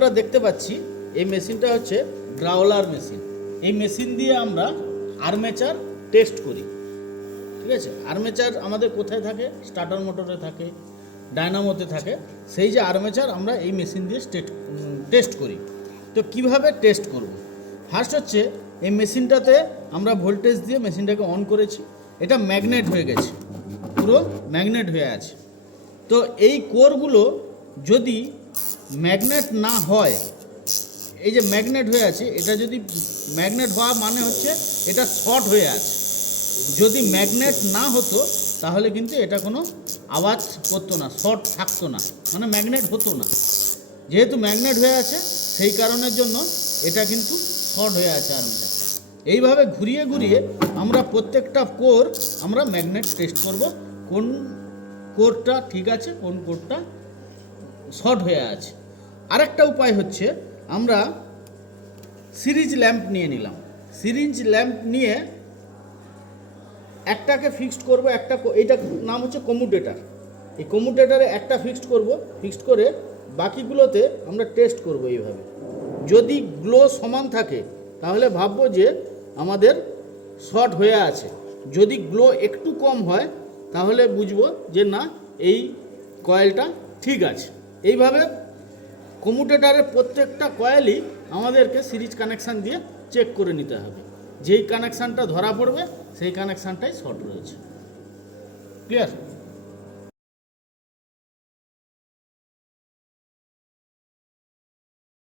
আমরা দেখতে পাচ্ছি এই মেশিনটা হচ্ছে গ্রাউলার মেশিন। এই মেশিন দিয়ে আমরা আর্মেচার টেস্ট করি। ঠিক আছে, আর্মেচার আমাদের কোথায় থাকে? স্টার্টার মোটরে থাকে, ডায়নামোতে থাকে। সেই যে আর্মেচার আমরা এই মেশিন দিয়ে টেস্ট করি। তো কিভাবে টেস্ট করব? ফার্স্ট হচ্ছে এই মেশিনটাতে আমরা ভোল্টেজ দিয়ে মেশিনটাকে অন করেছি। এটা ম্যাগনেট হয়ে গেছে, পুরো ম্যাগনেট হয়ে আছে। তো এই কোরগুলো যদি ম্যাগনেট না হয়, এই যে ম্যাগনেট হয়ে আছে, এটা যদি ম্যাগনেট হওয়া মানে হচ্ছে এটা শর্ট হয়ে আছে। যদি ম্যাগনেট না হতো তাহলে কিন্তু এটা কোনো আওয়াজ করতো না, শর্ট থাকতো না, মানে ম্যাগনেট হতো না। যেহেতু ম্যাগনেট হয়ে আছে সেই কারণের জন্য এটা কিন্তু শর্ট হয়ে আছে আর্মেচারটা। এইভাবে ঘুরিয়ে ঘুরিয়ে আমরা প্রত্যেকটা কোর আমরা ম্যাগনেট টেস্ট করব, কোন কোরটা ঠিক আছে, কোন কোরটা শর্ট হয়ে আছে। আরেকটা উপায় হচ্ছে আমরা সিরিজ ল্যাম্প নিয়ে নিলাম। সিরিজ ল্যাম্প নিয়ে একটাকে ফিক্সড করব, এইটার নাম হচ্ছে কম্যুটেটর। এই কম্যুটেটরে একটা ফিক্সড করব, ফিক্সড করে বাকিগুলোতে আমরা টেস্ট করব এইভাবে। যদি গ্লো সমান থাকে তাহলে ভাববো যে আমাদের শর্ট হয়ে আছে। যদি গ্লো একটু কম হয় তাহলে বুঝবো যে না, এই কয়েলটা ঠিক আছে। এইভাবে কম্যুটেটরের প্রত্যেকটা কয়েলই আমাদেরকে সিরিজ কানেকশান দিয়ে চেক করে নিতে হবে। যেই কানেকশানটা ধরা পড়বে সেই কানেকশানটাই শর্ট রয়েছে। ক্লিয়ার?